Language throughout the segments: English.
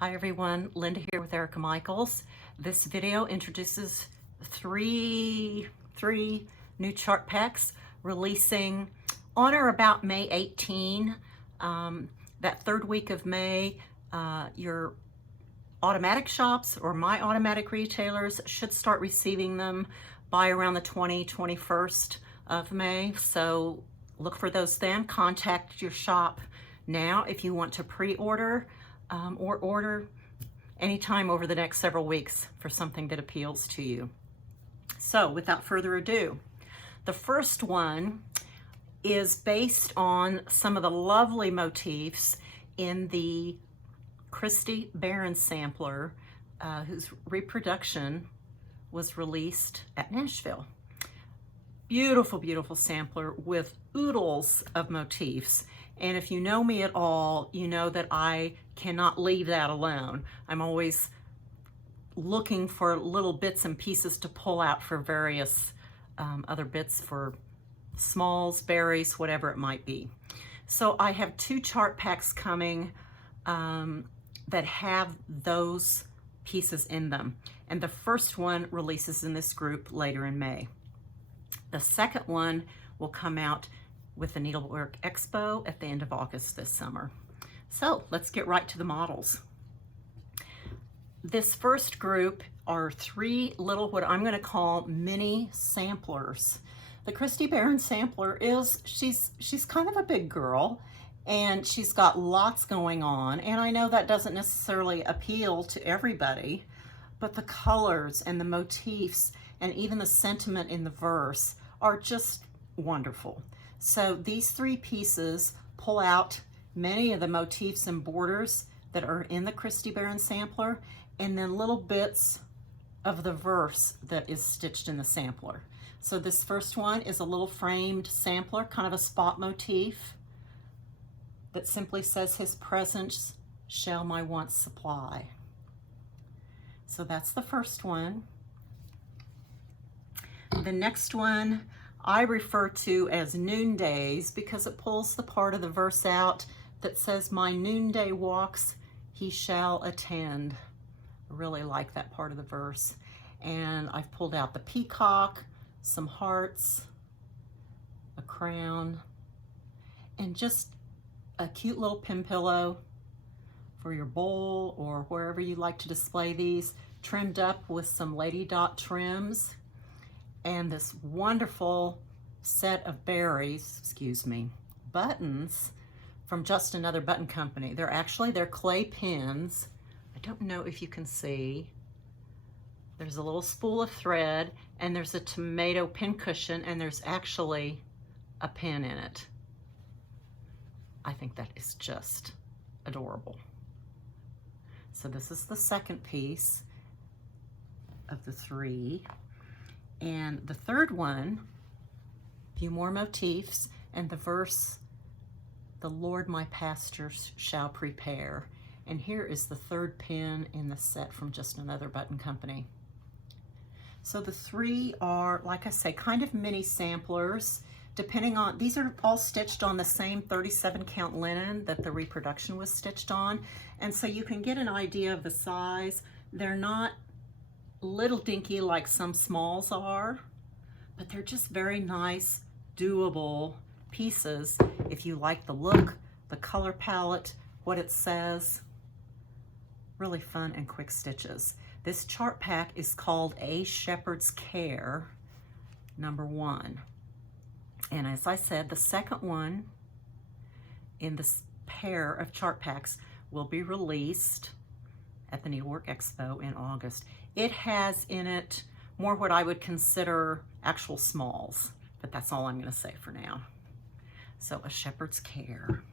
Hi everyone, Linda here with Erica Michaels. This video introduces three new chart packs releasing on or about May 18. That third week of May, your automatic shops or my automatic retailers should start receiving them by around the 21st of May. So look for those then. Contact your shop now if you want to pre-order or order anytime over the next several weeks for something that appeals to you. So without further ado, the first one is based on some of the lovely motifs in the Christy Barron sampler, whose reproduction was released at Nashville. Beautiful, beautiful sampler with oodles of motifs. And if you know me at all, you know that I cannot leave that alone. I'm always looking for little bits and pieces to pull out for various other bits for smalls, berries, whatever it might be. So I have two chart packs coming that have those pieces in them. And the first one releases in this group later in May. The second one will come out with the Needlework Expo at the end of August this summer. So let's get right to the models. This first group are three little, what I'm going to call mini samplers. The Christy Barron sampler is, she's kind of a big girl and she's got lots going on, and I know that doesn't necessarily appeal to everybody, but the colors and the motifs and even the sentiment in the verse are just wonderful. So these three pieces pull out many of the motifs and borders that are in the Christy Barron sampler, and then little bits of the verse that is stitched in the sampler. So this first one is a little framed sampler, kind of a spot motif that simply says, "His presence shall my wants supply." So that's the first one. The next one I refer to as noondays because it pulls the part of the verse out that says, "My noonday walks he shall attend." I really like that part of the verse. And I've pulled out the peacock, some hearts, a crown, and just a cute little pin pillow for your bowl or wherever you like to display these, trimmed up with some lady dot trims. And this wonderful set of buttons from Just Another Button Company. They're clay pins. I don't know if you can see. There's a little spool of thread and there's a tomato pin cushion, and there's actually a pin in it. I think that is just adorable. So this is the second piece of the three. And the third one, a few more motifs, and the verse, "The Lord my pastors shall prepare." And here is the third pin in the set from Just Another Button Company. So the three are, like I say, kind of mini samplers, depending on, these are all stitched on the same 37 count linen that the reproduction was stitched on. And so you can get an idea of the size. They're not little dinky like some smalls are, but they're just very nice, doable pieces if you like the look, the color palette, what it says. Really fun and quick stitches. This chart pack is called A Shepherd's Care, #1. And as I said, the second one in this pair of chart packs will be released at the Needlework Expo in August. It has in it more what I would consider actual smalls, but that's all I'm going to say for now. So A Shepherd's Care.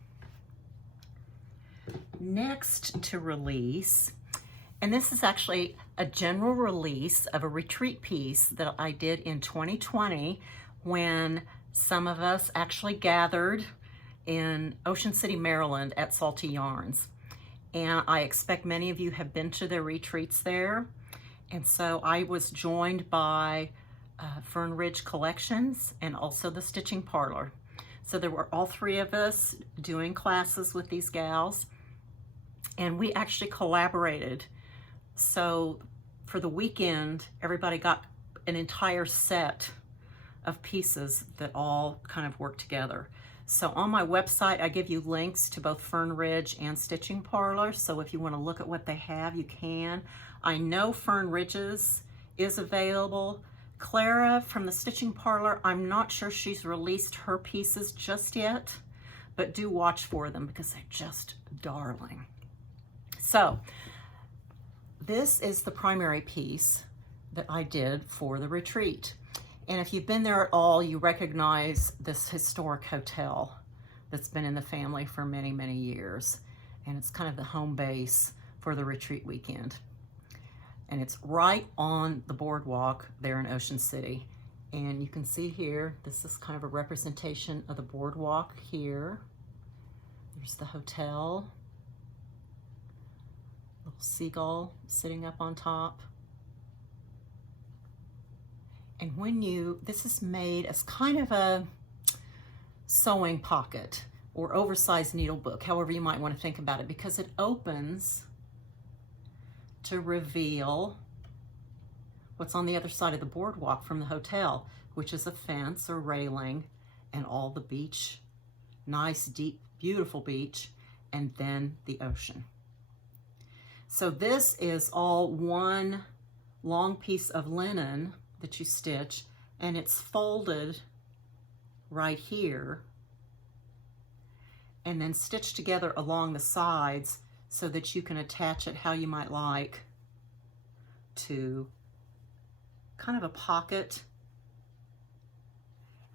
Next to release, and this is actually a general release of a retreat piece that I did in 2020 when some of us actually gathered in Ocean City, Maryland at Salty Yarns. And I expect many of you have been to their retreats there. And so I was joined by Fern Ridge Collections and also the Stitching Parlor. So there were all three of us doing classes with these gals. and we actually collaborated. So for the weekend, everybody got an entire set of pieces that all kind of work together. So on my website, I give you links to both Fern Ridge and Stitching Parlor. So if you want to look at what they have, you can. I know Fern Ridge's is available. Clara from the Stitching Parlor, I'm not sure she's released her pieces just yet, but do watch for them because they're just darling. So this is the primary piece that I did for the retreat. And if you've been there at all, you recognize this historic hotel that's been in the family for many, many years. And it's kind of the home base for the retreat weekend. And it's right on the boardwalk there in Ocean City. And you can see here, this is kind of a representation of the boardwalk here. There's the hotel. Little seagull sitting up on top. And this is made as kind of a sewing pocket or oversized needle book, however you might want to think about it, because it opens to reveal what's on the other side of the boardwalk from the hotel, which is a fence or railing and all the beach, nice, deep, beautiful beach, and then the ocean. So this is all one long piece of linen that you stitch, and it's folded right here and then stitched together along the sides so that you can attach it how you might like to kind of a pocket.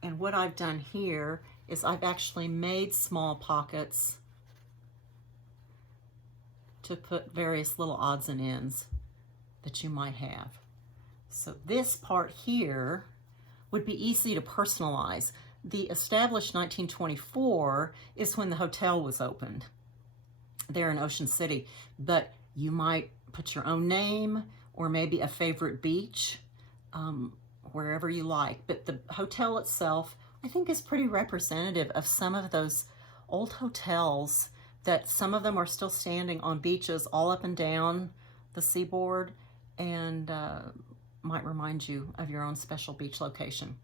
And what I've done here is I've actually made small pockets to put various little odds and ends that you might have. So this part here would be easy to personalize. The established 1924 is when the hotel was opened there in Ocean City, but you might put your own name or maybe a favorite beach, wherever you like. But the hotel itself, I think, is pretty representative of some of those old hotels that some of them are still standing on beaches all up and down the seaboard, and might remind you of your own special beach location.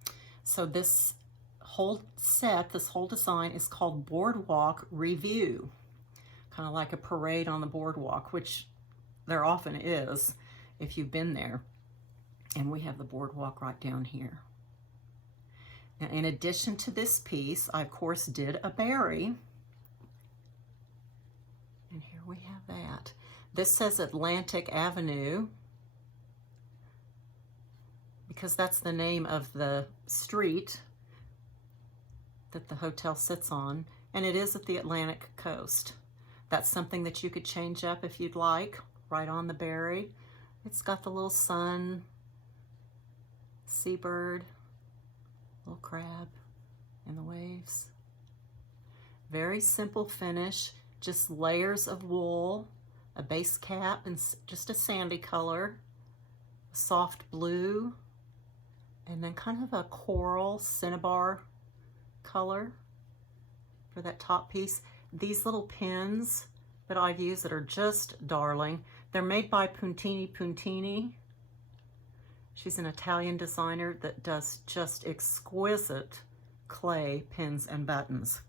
So this whole set, this whole design is called Boardwalk Review, kind of like a parade on the boardwalk, which there often is if you've been there. And we have the boardwalk right down here. Now, in addition to this piece, I of course did a berry. And here we have that. This says Atlantic Avenue, because that's the name of the street that the hotel sits on, and it is at the Atlantic coast. That's something that you could change up if you'd like, right on the berry. It's got the little sun, seabird, little crab in the waves. Very simple finish, just layers of wool, a base cap and just a sandy color, soft blue, and then kind of a coral cinnabar color for that top piece. These little pins that I've used that are just darling, they're made by Puntini Puntini. She's an Italian designer that does just exquisite clay pins and buttons.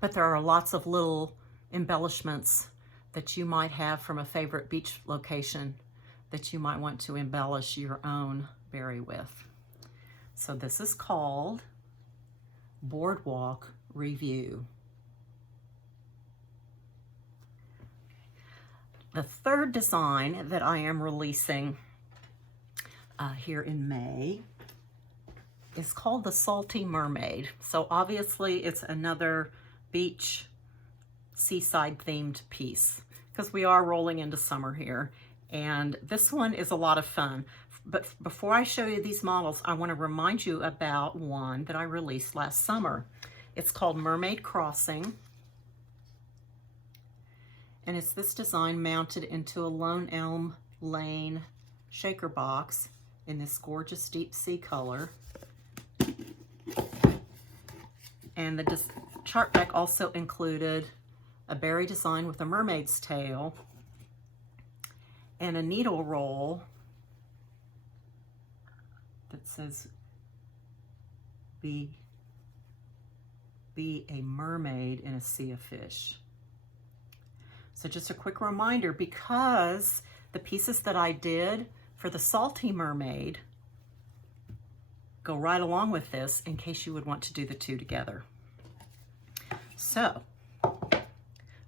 But there are lots of little embellishments that you might have from a favorite beach location that you might want to embellish your own berry with. So this is called Boardwalk Review. The third design that I am releasing here in May is called the Salty Mermaid. So obviously it's another beach seaside themed piece because we are rolling into summer here, and this one is a lot of fun. But before I show you these models, I want to remind you about one that I released last summer. It's called Mermaid Crossing, and it's this design mounted into a Lone Elm Lane shaker box in this gorgeous deep sea color. And the chart back also included a berry design with a mermaid's tail, and a needle roll that says be a mermaid in a sea of fish. So just a quick reminder, because the pieces that I did for the salty mermaid go right along with this, in case you would want to do the two together. So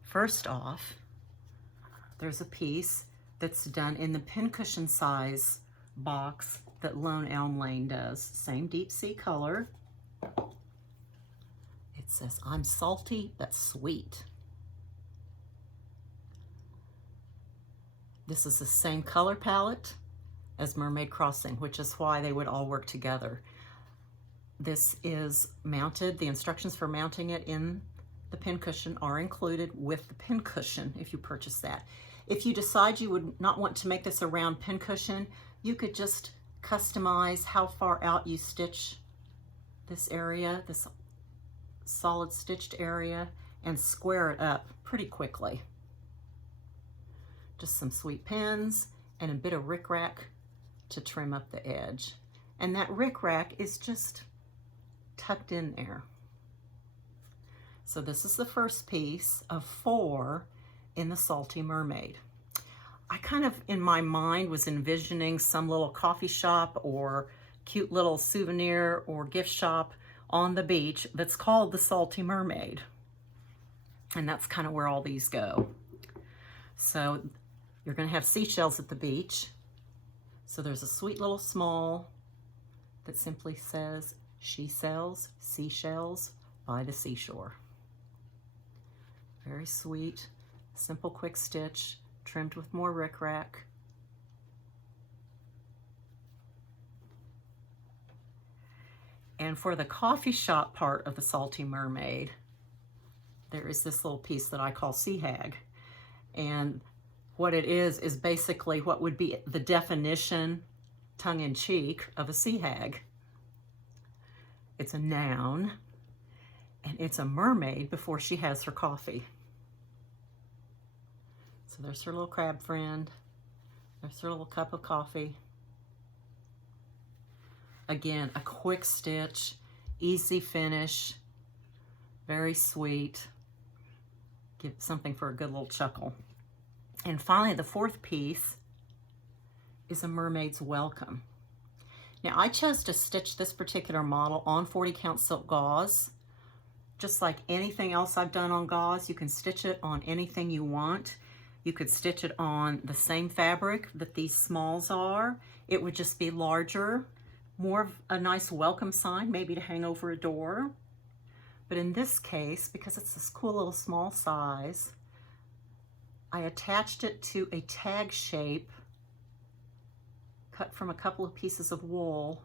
first off, there's a piece that's done in the pincushion size box that Lone Elm Lane does. Same deep sea color. It says, I'm salty but sweet. This is the same color palette as Mermaid Crossing, which is why they would all work together. This is mounted, the instructions for mounting it in the pincushion are included with the pincushion if you purchase that. If you decide you would not want to make this a round pincushion, you could just customize how far out you stitch this area, this solid stitched area, and square it up pretty quickly. Just some sweet pins and a bit of rickrack to trim up the edge. And that rickrack is just tucked in there. So this is the first piece of 4 in the Salty Mermaid. I kind of, in my mind, was envisioning some little coffee shop or cute little souvenir or gift shop on the beach that's called the Salty Mermaid. And that's kind of where all these go. So you're going to have seashells at the beach. So there's a sweet little small that simply says, she sells seashells by the seashore. Very sweet, simple quick stitch, trimmed with more rickrack. And for the coffee shop part of the Salty Mermaid, there is this little piece that I call Sea Hag. And what it is basically what would be the definition, tongue-in-cheek, of a sea hag. It's a noun, and it's a mermaid before she has her coffee. So there's her little crab friend. There's her little cup of coffee. Again, a quick stitch, easy finish, very sweet. Give something for a good little chuckle. And finally, the fourth piece is a mermaid's welcome. Now, I chose to stitch this particular model on 40 count silk gauze. Just like anything else I've done on gauze, you can stitch it on anything you want. You could stitch it on the same fabric that these smalls are. It would just be larger, more of a nice welcome sign, maybe to hang over a door. But in this case, because it's this cool little small size, I attached it to a tag shape cut from a couple of pieces of wool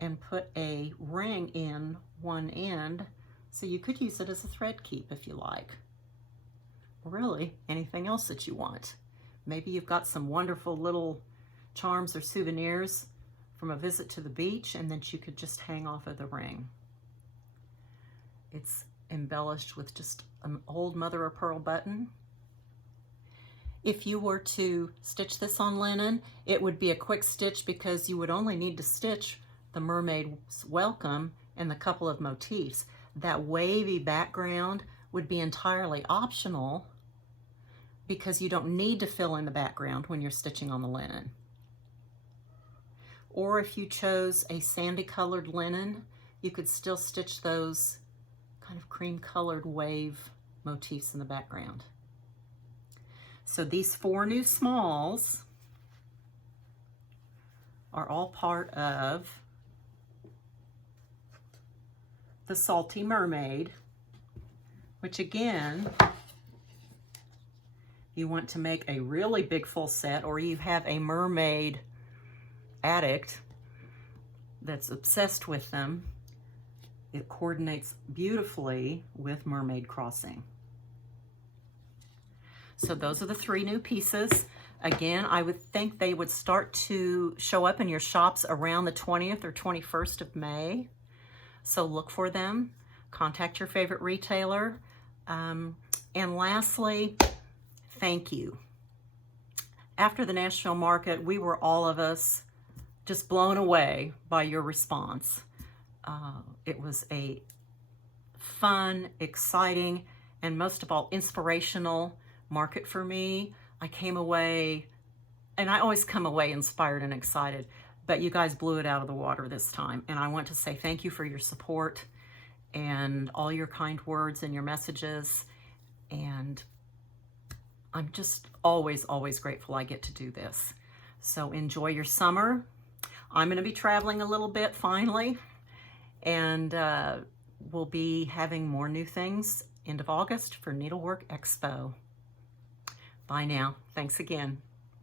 and put a ring in one end, so you could use it as a thread keep if you like. Really, anything else that you want. Maybe you've got some wonderful little charms or souvenirs from a visit to the beach and that you could just hang off of the ring. It's embellished with just an old mother of pearl button. If you were to stitch this on linen, it would be a quick stitch because you would only need to stitch the mermaid's welcome and the couple of motifs. That wavy background would be entirely optional because you don't need to fill in the background when you're stitching on the linen. Or if you chose a sandy colored linen, you could still stitch those kind of cream colored wave motifs in the background. So these 4 new smalls are all part of the Salty Mermaid, which again, you want to make a really big full set, or you have a mermaid addict that's obsessed with them. It coordinates beautifully with Mermaid Crossing. So those are the 3 new pieces. Again, I would think they would start to show up in your shops around the 20th or 21st of May. So look for them. Contact your favorite retailer. And lastly, thank you. After the Nashville market, we were all of us just blown away by your response. It was a fun, exciting, and most of all, inspirational market for me. I came away, and I always come away inspired and excited, but you guys blew it out of the water this time. And I want to say thank you for your support and all your kind words and your messages. And I'm just always, always grateful I get to do this. So enjoy your summer. I'm going to be traveling a little bit finally, and we'll be having more new things end of August for Needlework Expo. Bye now. Thanks again.